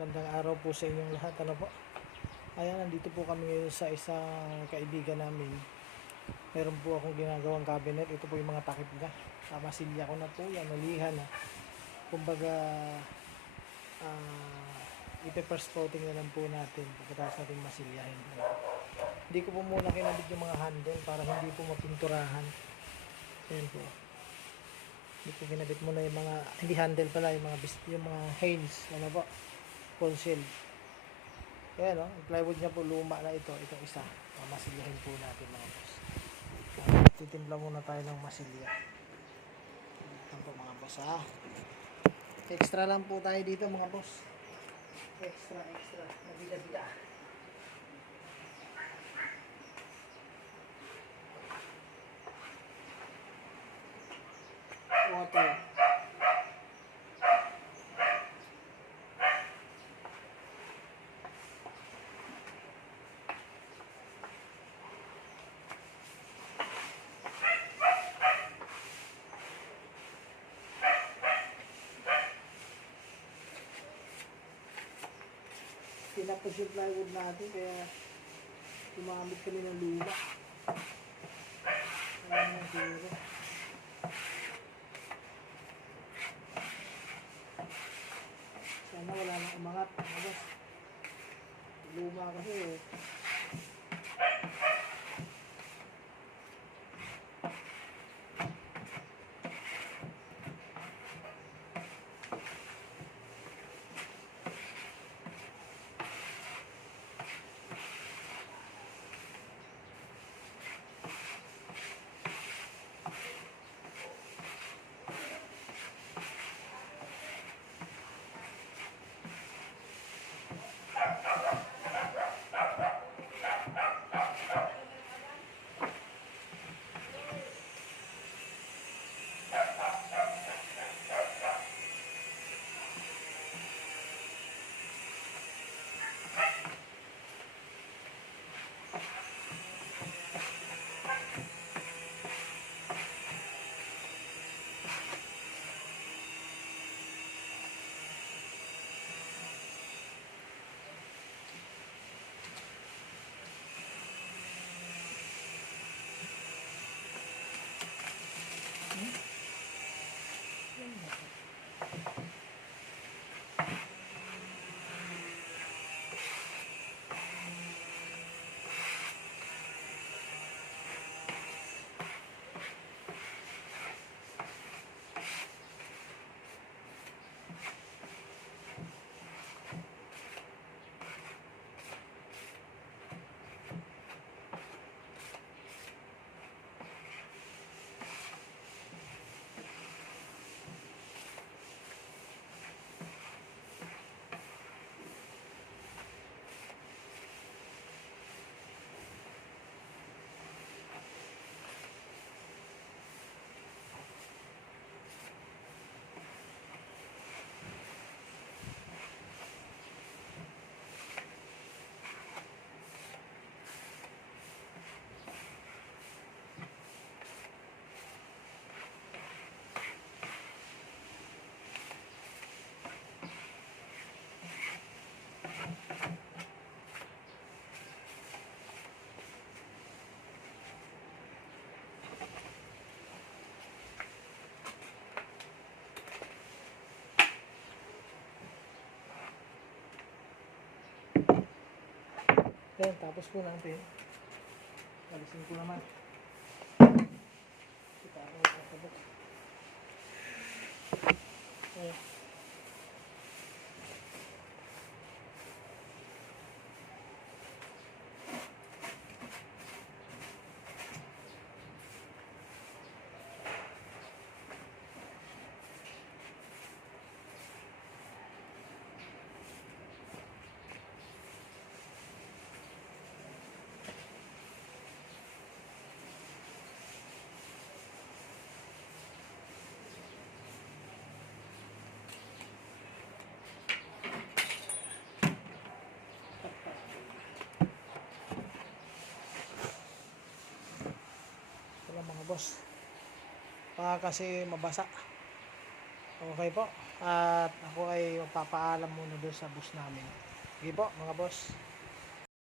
Magandang araw po sa inyong lahat. Ano po? Ayan, nandito po kami ngayon sa isang kaibigan namin. Meron po akong ginagawang cabinet. Ito po yung mga takip niya. Masilya ko na po yan. Nalihan na. Kumbaga, ipe-first coating na lang po natin. Pagkatapos natin masilyahin. Hindi ko po muna kinabit yung mga handle para hindi po mapinturahan. Ayan po. Hindi ko kinabit muna yung mga, hindi handle pala, yung mga Haynes. Ano po? Full shield. Ayan o, plywood niya po luma na ito. Itong isa. Masilyahin po natin mga boss. Titimpla muna tayo ng masilya. Ito po mga boss ha. Extra lang po tayo dito mga boss. Extra. Nabila-bila. Water. Tinapos yung plywood natin kaya gumamit kami ng luma. Ayan na siguro. Sana wala nang umangat. Luma kasi eh. Ayan, tapos po natin. Alisin ko naman. Kita ako itasabok. Ayan. Mga boss, baka kasi mabasa. Okay po. At ako ay magpapaalam muna doon sa boss namin. Sige po mga boss.